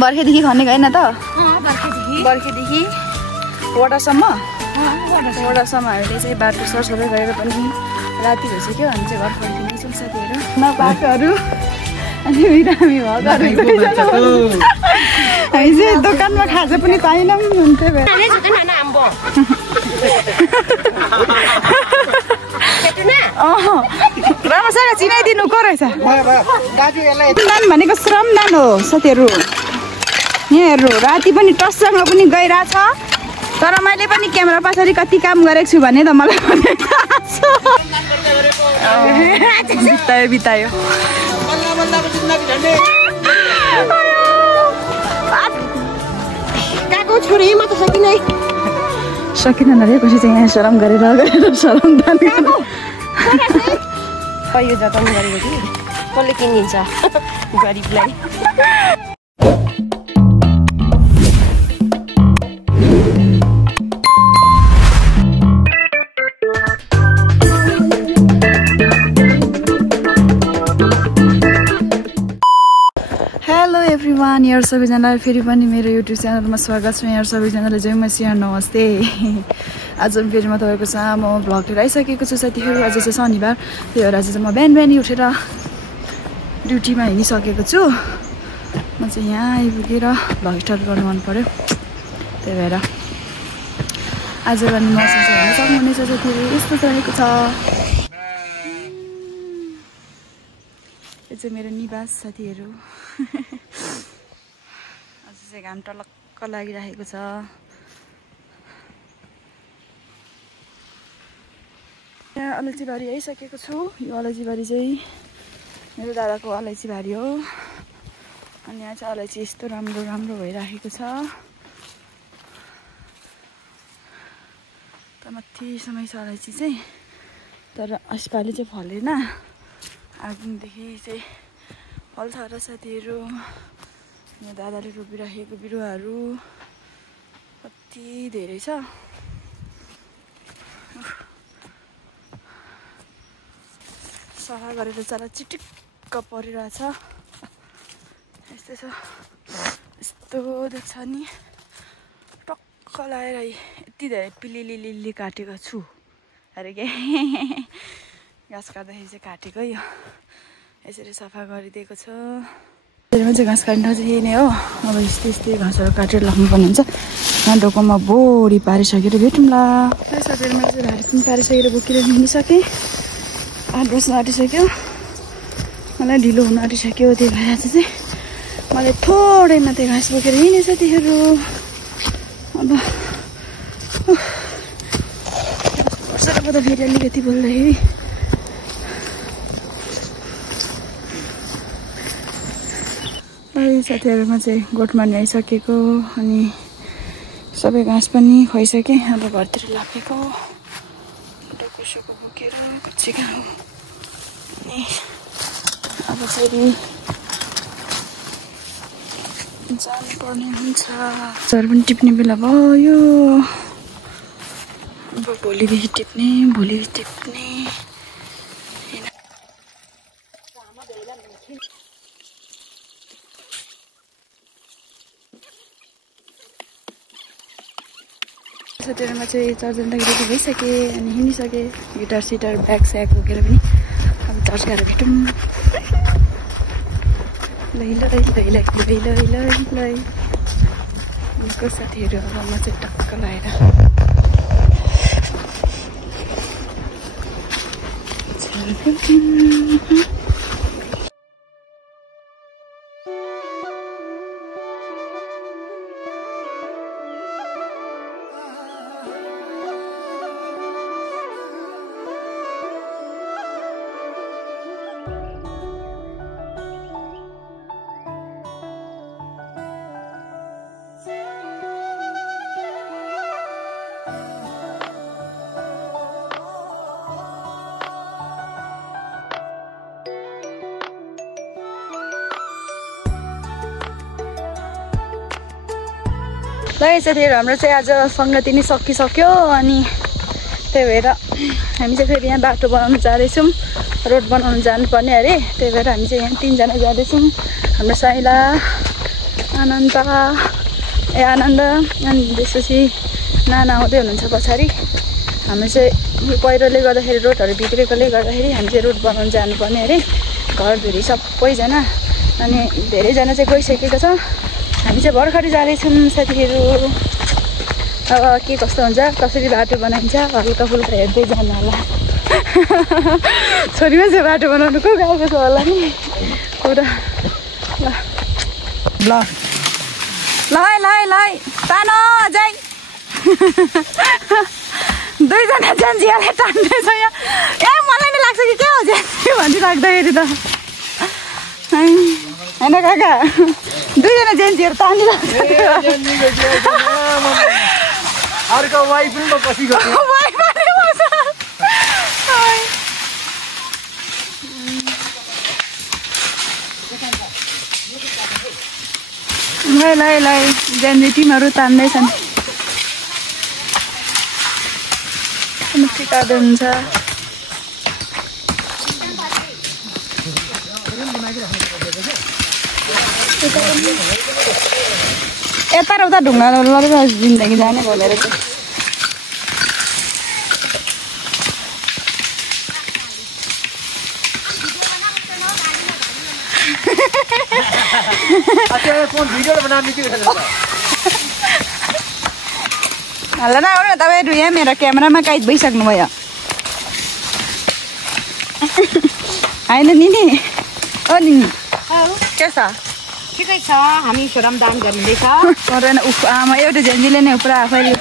बर्खेदेखि खनेको होइन त? बर्खेदेखि वडासम्म हामीले चाहिँ बाटो सरसफाइ गरेर पनि राति भइसक्यो। हामी चाहिँ घर फर्किँदैछौँ साथीहरू। बाटोहरू अनि बिरामी भएकोहरू हामी चाहिँ दोकानमा खाजा पनि पाएनौँ। त्यही भएर राम्रोसँग चिनाइदिनु को रहेछ? श्रमदान भनेको श्रमदान हो साथीहरू। यहाँ हेर्नु राति पनि टससँग पनि गइरहेछ, तर मैले पनि क्यामेरा पछाडि कति काम गरेको छु भने त मलाई बितायो। सकिन नरे कसै चाहिँ यहाँ शरम गरेर शरमदान यो जताउनु गरेको थिएँ, कसले किनिदिन्छ गरिबलाई। हेलो एभ्रिवान, यहाँहरू सबैजनालाई फेरि पनि मेरो युट्युब च्यानलमा स्वागत छ। यहाँहरू सबैजनालाई जय मसिह, नमस्ते। आज फेरि म तपाईँको सामु भ्लग लिएर आइसकेको छु साथीहरू। आज चाहिँ शनिबार, त्यही भएर आज चाहिँ म बिहान उठेर ड्युटीमा हिँडिसकेको छु। म चाहिँ यहाँ आइपुगेर भ्लग स्टार्ट गर्नु मन पऱ्यो, त्यही भएर आज पनि मौसम चाहिँ हेर्न सक्नुहुनेछ साथीहरू, यस्तो रहेको छ। यो चाहिँ मेरो निवास साथीहरू। आज चाहिँ घाम टलक्क लागिरहेको छ। यहाँ अलैँची बारी आइसकेको छु। यो अलैँची बारी चाहिँ मेरो दादाको अलैँची बारी हो। अनि यहाँ चाहिँ अलैँची यस्तो राम्रो भइरहेको छ। त माथि समय छ अलैँची चाहिँ, तर यसपालि चाहिँ फलेन। आगोदेखि चाहिँ फल्छ र साथीहरू। यहाँ दादाले रोपिराखेको बिरुवाहरू कति धेरै छ। सफा गरेर चरा चिटिक्क परिरहेछ। यस्तै छ, यस्तो देख्छ नि। टक्क लगाएर यति धेरै पिलिलिली काटेको छु अरे के घाँस काट्दाखेरि चाहिँ काटेको यो यसरी सफा गरिदिएको छ। त्यसमा चाहिँ घाँस काट्न चाहिँ यही नै हो। अब यस्तै घाँसहरू काटेर लाग्नुपर्ने हुन्छ। यहाँ ढोकोमा बोडी पारिसकेर भेटौँला। साथीहरू मैले चाहिँ भारी पनि पारिसकेर बोकेर हिँडिसकेँ। 8 बज्न आँटिसक्यो, मलाई ढिलो हुन आँटिसक्यो। त्यही भएर चाहिँ मलाई थोरै मात्रै घाँस बोकेर हिँडेँ साथीहरू। अब वर्षाले गर्दा फेरि अलिकति बोल्दाखेरि साथीहरूमा चाहिँ गोठमा आइसकेको। अनि सबै घाँस पनि खुवाइसकेँ। अब घरतिर लागेको डोकोसोको बोकेर कच्चीको। अनि अब फेरि जानुपर्ने हुन्छ। सर पनि टिप्ने बेला भयो। अब भोलिदेखि टिप्ने। साथीहरूमा चाहिँ चार्जर रेडी भइसकेँ अनि हिँडिसकेँ। गिटार सिटार ब्याग स्याग बोकेर पनि अब चर्च गएर भेटौँ। लै साथीहरू। अब म चाहिँ टक्क लगाएर ल साथीहरू, हाम्रो चाहिँ आज सङ्गति नै सकिसक्यो। अनि त्यही भएर हामी चाहिँ फेरि यहाँ बाटो बनाउनु जाँदैछौँ। रोड बनाउनु जानुपर्ने अरे, त्यही भएर हामी चाहिँ यहाँ 3 जना जाँदैछौँ। हाम्रो साइला, आनन्द अनि त्यसपछि नाना आउँदै हुनुहुन्छ पछाडि। हामी चाहिँ यो पहिरोले गर्दाखेरि रोडहरू बिग्रेकोले गर्दाखेरि हामी चाहिँ रोड बनाउनु जानुपर्ने अरे घरधुरी सबैजना। अनि धेरैजना चाहिँ गइसकेको छ। हामी चाहिँ भर्खरै जाँदैछौँ साथीहरू। अब के कस्तो हुन्छ, कसरी बाटो बनाइन्छ हल्का फुल्का हेर्दै जानु होला। छोरी मान्छे बाटो बनाउनु को गएको छ होला नि कुरा। ल ल ल ल तानो अझै दुईजना जेन्जीहरूले टान्दैछ यहाँ। ए मलाई नै लाग्छ कि के हो जेन्जी भनिराख्दाखेरि त होइन काका, दुईजना जेन्जीहरू तानिरहेको ल जेन्जी टिमहरू तान्दैछन्। सिकाउँदै हुन्छ। यता र उता ढुङ्गा लगेर जिन्दगी जाने भनेर चाहिँ हल्ला नआउनु न तपाईँहरू, यहाँ मेरो क्यामेरामा कैद भइसक्नु भयो होइन निनी? ओ निनी के छ? ठिकै छ, हामी श्रम दान गरिँदैछ। पर्दैन उफ आमा, एउटा झेन्जीले नै पुरा आफैले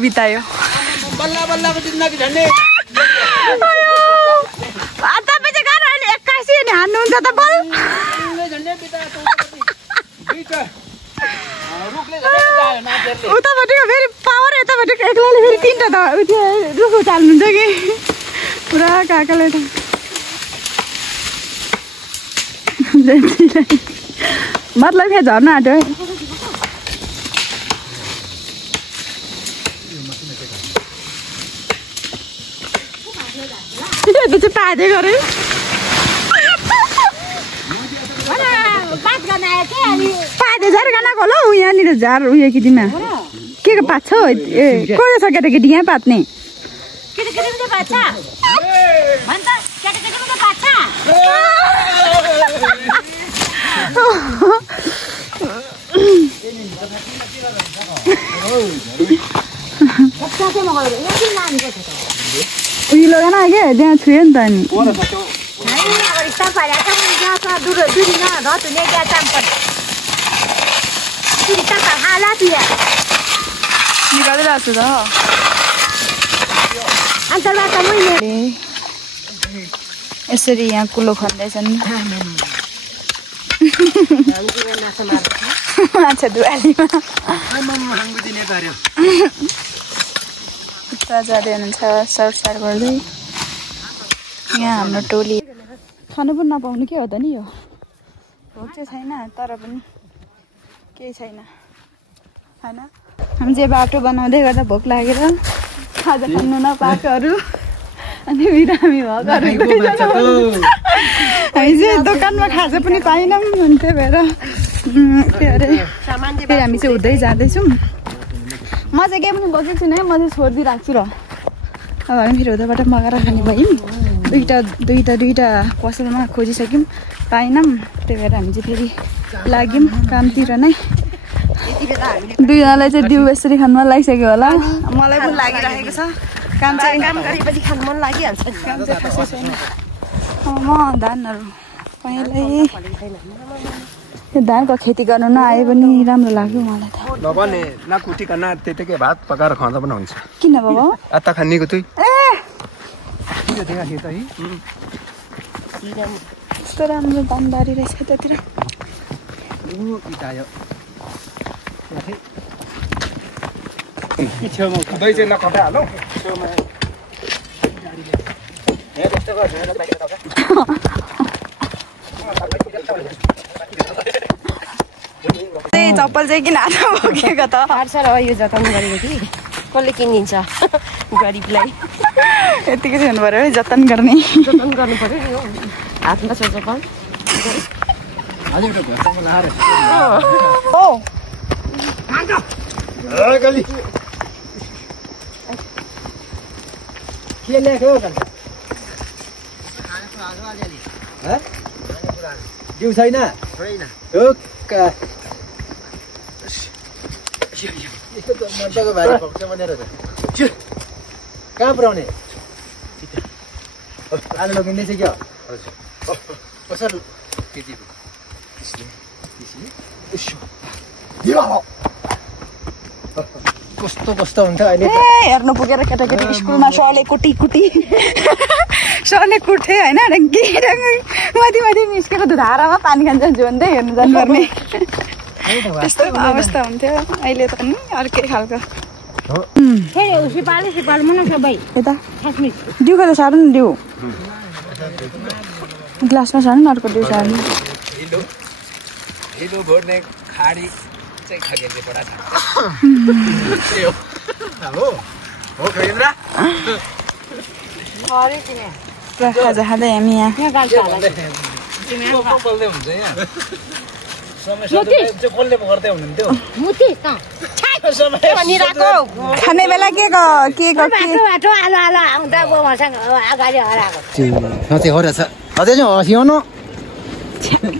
बितायो। तपाईँ चाहिँ गाह्रो अहिले 81 अनि हान्नुहुन्छ त बल। उतापट्टिको फेरि पावर, यतापट्टिको एक्लाले फेरि 3टा त रुख उचाल्नुहुन्छ कि पुरा काकाले त। मतलब क्या झर्न आँट्यो है। त्यो चाहिँ पादे गरे पादे झारगानाको होला हौ। यहाँनिर झार उयो किदिमा के को पात्छ हौ? ए को छ केटाकेटी यहाँ पात्ने? उयो लगाना क्या त्यहाँ छुयो नि त। अनि निकालिरहेको छु त। यसरी यहाँ कुलो खन्दैछन्। माछा दुवालीमा जाँदै हुनुहुन्छ सरसार गर्दै। यहाँ हाम्रो टोली खानु पनि नपाउनु के हो त नि? यो भोक चाहिँ छैन तर पनि केही छैन होइन। हामी चाहिँ बाटो बनाउँदै गर्दा भोक लागेर खाजा खानु नपाएकोहरू अनि बिरामी भएकोहरू हामी चाहिँ दोकानमा खाजा पनि पाएनौँ। अनि त्यही भएर के अरे फेरि हामी चाहिँ हुँदै जाँदैछौँ। म चाहिँ केही पनि बोकेको छुइनँ है, म चाहिँ छोडिदिइरहेको छु र। अब हामी फेरि उताबाट मगाएर खाने भयौँ। दुईवटा पसलमा खोजिसक्यौँ पाएनौँ। त्यही भएर हामी चाहिँ फेरि लाग्यौँ कामतिर नै। दुईजनालाई चाहिँ दिउ यसरी खानु मन लागिसक्यो होला। मलाई पनि लागिरहेको छ। काम गरेपछि खानु मन लागिहाल्छ। काम चाहिँ खासै छैन। म धानहरू पहिल्यै त्यो धानको खेती गर्नु नआए पनि राम्रो लाग्यो मलाई त। नभने नकुटिकन त्यतिकै भात पकाएर खुवाउँदा पनि हुन्छ। किन बाबा? अत्ता खानेको तुई यस्तो राम्रो बानबारी रहेछ त्यतिर। दही चाहिँ नखटाइहालौ। त्यही चप्पल चाहिँ किन हातमा बोकेको त हार्छ र यो जतन गरेको कि कसले किनिदिन्छ गरिबलाई यतिकै चाहिँ हुनु पऱ्यो है जतन गर्ने जतन गर्नु पर्यो नि हो हातमा छ चप्पल हो दिउ छैन मजाको भारी पक्छ भनेर कहाँ पुऱ्याउने आलु लगिँदैछ क्या कसरी कस्तो कस्तो हुन्छ अहिले हेर्नु पुगेर केटाकेटी स्कुलमा सरले कुटी सरले कुट्थे होइन ढङ्गी माथि माथि निस्केर धारामा पानी खान्छ झुन्दै हेर्नु जानुपर्ने त्यस्तो अवस्था हुन्थ्यो अहिले त नि अर्कै खालको यता दिउको त साह्रो नि दिउ ग्लासमा सानो अर्को दिउ सानो खाजा खाँदै हामी यहाँ खाने बेला के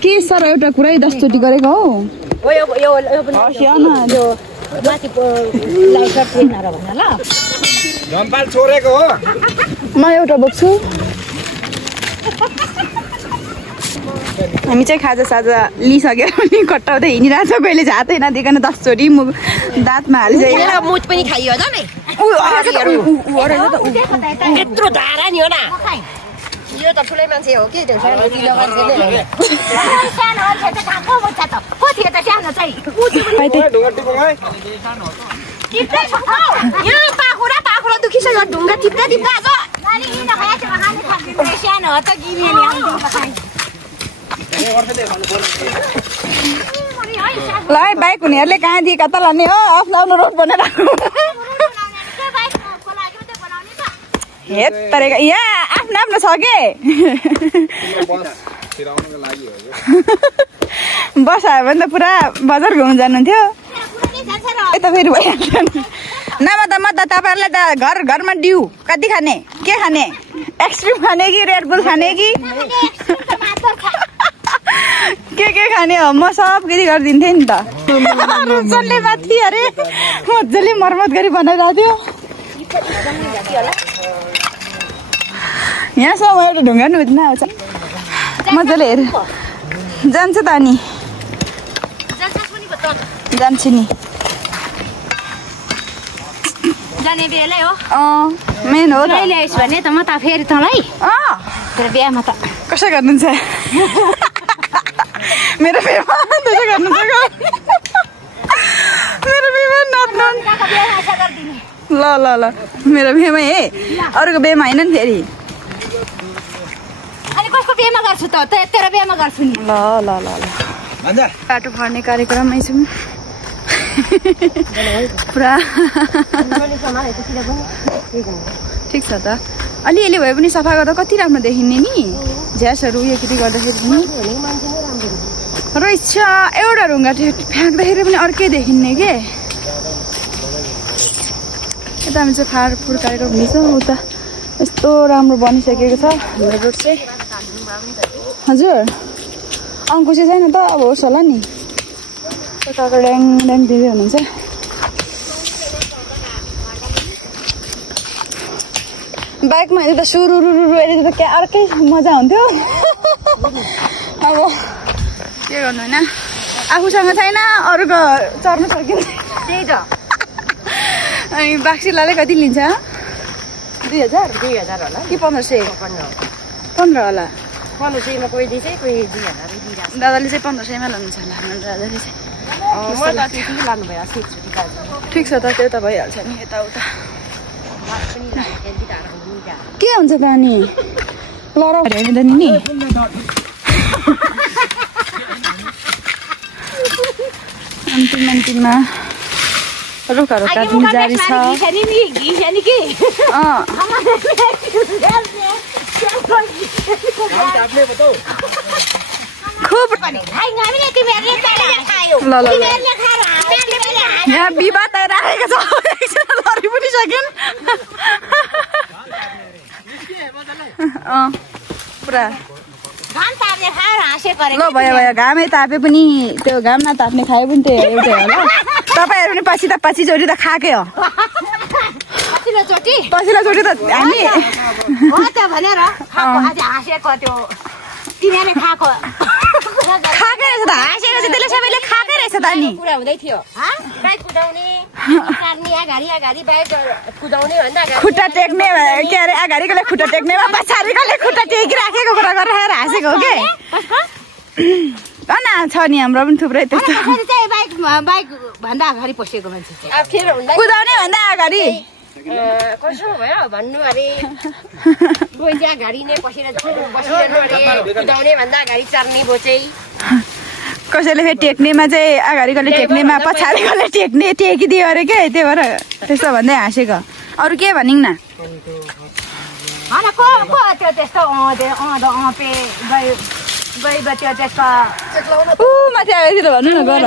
के सर एउटा कुरै 10 चोटि गरेको हौ छोडेको हो म एउटा बोक्छु हामी चाहिँ खाजा साजा लिइसकेर पनि कट्टाउँदै हिँडिरहेको छ कहिले झातै नदिकन 10 चोटि मुख दाँतमा हालिसकेर मुच पनि खाइयो त नि यत्रो धारा नि हो न यो त ठुलै मान्छे हो कि सानो किलो मान्छेले पाखुरा दुखिसक्यो ढुङ्गा टिप्दा ल है बाइक हुनेहरूले कहाँ दिए कता लाने हो आफ्नो आफ्नो रोड बनाएर हेरेर यहाँ आफ्नो आफ्नो छ के बस आयो भने त पुरा बजार घुम्नु जानुहुन्थ्यो यता फेरि भइहाल्छ नभए त म त तपाईँहरूलाई त घर घरमा दिउ कति खाने के खाने एक्सट्रिम खाने कि रेड बुल खाने कि के खाने हो म सब केही गरिदिन्थेँ नि त रुचनले माथि अरे मजाले मर्मत गरी बनाइरहेको थियो यहाँसम्म एउटा ढुङ्गा नि हुँदैन आउँछ मजाले हेर जान्छ त अनि जान्छु नि जाने बेलै हो मेन हो त ल्याइस् भने त म त फेरि तँलाई तेरो बिहामा त कसै गर्नुहुन्छ मेरो बिहामा त्यसै गर्नुहुन्छ मेरो बिहामा ल ल ल मेरो बिहामा हे अरूको बिहामा होइन नि फेरि अनि कसको बिहामा गर्छु त तेरो बिहामा गर्छु नि ल ल ल ल बाटो फर्ने कार्यक्रममै छौँ पुरा ठिक छ त अलिअलि भए पनि सफा गर्दा कति राम्रो देखिने नि झ्यासहरू उयो केटी गर्दाखेरि पनि रहेछ एउटा ढुङ्गा फ्याँक्दाखेरि पनि अर्कै देखिने के यता हामी चाहिँ फाडफुड कार्यक्रम हुनेछौँ उता यस्तो राम्रो बनिसकेको छ हाम्रो रोड चाहिँ हजुर अङ्कुशी छैन त अब होस् होला नि काका ड्याङ ड्याङ दिँदै हुनुहुन्छ बाइकमा हिँड्दा त सुरुरुरु हेरेको त क्या अर्कै मजा हुन्थ्यो अब के गर्नु होइन आफूसँग छैन अरूको चढ्नु सकिन्छ त्यही त अनि बाक्सिलाले कति लिन्छ 2000 होला कि 1500 15 होला 1500मा कोही दिन्छ कोही 2000 दादाले चाहिँ 1500मा लानुहुन्छ होला हाम्रो दादाले चाहिँ ठिक छ त त्यो त भइहाल्छ नि यताउता के हुन्छ त अनि लर हेर्दैन नि अन्तिममा रुखहरू काट्नु जारी छ खुब यहाँ विवाद राखेको छ लडी पनि सकेन पुरा ल भयो भयो घामै तापे पनि त्यो घाम नताप्ने खायो पनि त्यो एउटै होला तपाईँहरू पनि पछि चोटि त खाएकै हो पछिल्लो चोटि त हामी खाएकै रहेछ त हाँसेको चाहिँ त्यसले सबैले खाएकै रहेछ त नि कुरा हुँदै थियो खुट्टा टेक्ने के अरे अगाडिकोले खुट्टा टेक्नेमा पछाडिकोले खुट्टा टेकिराखेको कुरा गरेर हाँसेको हो कि छ नि हाम्रो पनि थुप्रै त्यस्तो बाइक भन्दा अगाडि पसेको मान्छे कुदाउने भन्दा अगाडि कसो भयो भन्नु अरे गाडी नै पसेर कुदाउने भन्दा अगाडि चर्ने भो चाहिँ कसैले फेरि टेक्नेमा चाहिँ अगाडिकोले टेक्नेमा पछाडिकोले टेकिदियो अरे के त्यही भएर त्यस्तो भन्दै हाँसेको अरू के भनिङ न माथि आएपछि त भन्नु न गर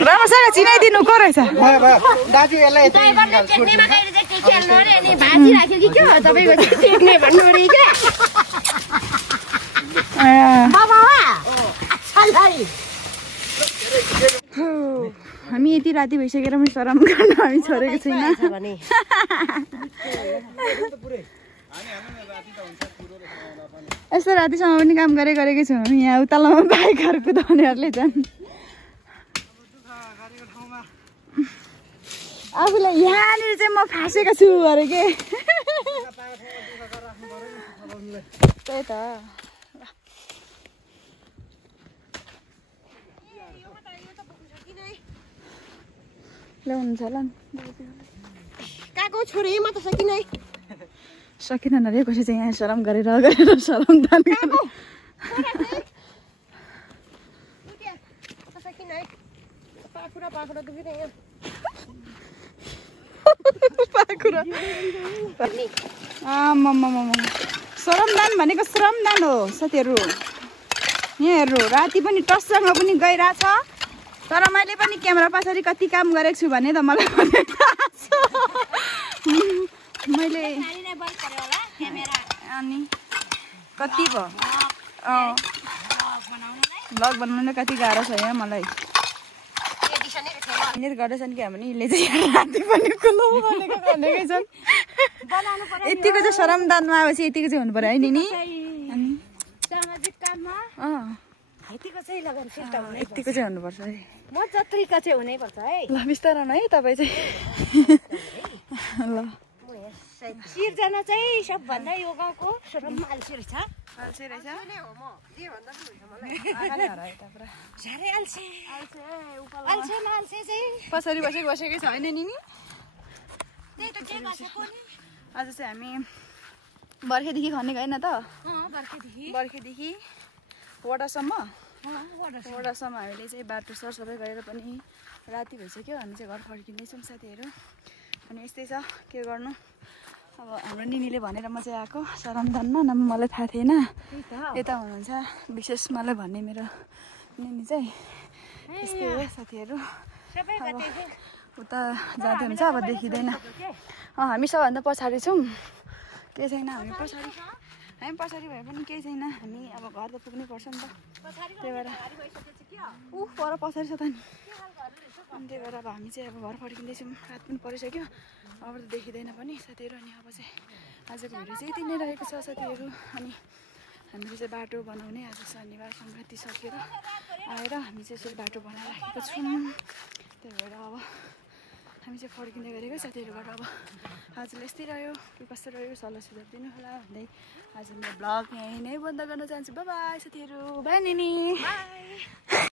राम्रोसँग चिनाइदिनु को रहेछ हामी यति राति भइसकेर पनि शरम गर्न हामी छोडेको छैन यस्तो रातिसम्म पनि काम गरेकै छौँ हामी यहाँ उतालोमा बाइकहरू कुदाउनेहरूले झन् आफूलाई यहाँनिर चाहिँ म फाँसेको छु अरे के त्यही त ल्याउनुहुन्छ होला नि काको छोरी म त सकिनै सकिँदैन रे कसै चाहिँ यहाँ शरम गरेर शरम दान गर्नु श्रमदान भनेको श्रमदान हो साथीहरू यहाँ हेर्नु राति पनि टससँग पनि गइरहेछ तर मैले पनि क्यामेरा पछाडि कति काम गरेको छु भने त मलाई मैले अनि कति भयो भ्लग बनाउनु कति गाह्रो छ यहाँ मलाई गर्दैछन् कि हामी यसले चाहिँ राति पनि कुलो भनेकै छन् यतिको चाहिँ श्रमदानमा आएपछि यतिको चाहिँ हुनु पर्यो है नि यतिको चाहिँ हुनुपर्छ है म जत्रीका चाहिँ हुनैपर्छ है ल बिस्तारै है तपाईँ चाहिँ ल सिर्जना चाहिँ सबभन्दा यो गाउँको अल्छी रहेछ पछाडि बसेकै छ होइन नि आज चाहिँ हामी बर्खेदेखि खनेको होइन त बर्खेदेखि वडासम्म हामीले चाहिँ बाटो सरसफाइ गरेर पनि राति भइसक्यो हामी चाहिँ घर फर्किँदैछौँ साथीहरू अनि यस्तै छ के गर्नु अब हाम्रो निनीले भनेर म चाहिँ आएको शरमदानमा नभए मलाई थाहा थिएन यता हुनुहुन्छ विशेष मलाई भन्ने मेरो निनी चाहिँ यस्तै हो साथीहरू उता जाँदै हुन्छ अब देखिँदैन हामी सबभन्दा पछाडि छौँ केही छैन हामी पछाडि भए पनि केही छैन हामी अब घर त पुग्नै पर्छ नि त त्यही भएर पर पछाडि छ त नि अनि त्यही भएर अब हामी चाहिँ अब घर फर्किँदैछौँ रात पनि परिसक्यो अब त देखिँदैन पनि साथीहरू अनि अब चाहिँ आजको भिडियो चाहिँ यति नै रहेको छ साथीहरू अनि हामीले चाहिँ बाटो बनाउने आज शनिबार सङ्क्रान्ति सकेर आएर हामी चाहिँ यसरी बाटो बनाएर राखेको छौँ त्यही भएर अब हामी चाहिँ फर्किँदै गरेको साथीहरूबाट अब आजलाई यस्तै रह्यो के कस्तो रह्यो सल्लाह सुझाव दिनु होला भन्दै आज म ब्लग यहीँ नै बन्द गर्न चाहन्छु बाई साथीहरू बाई निनी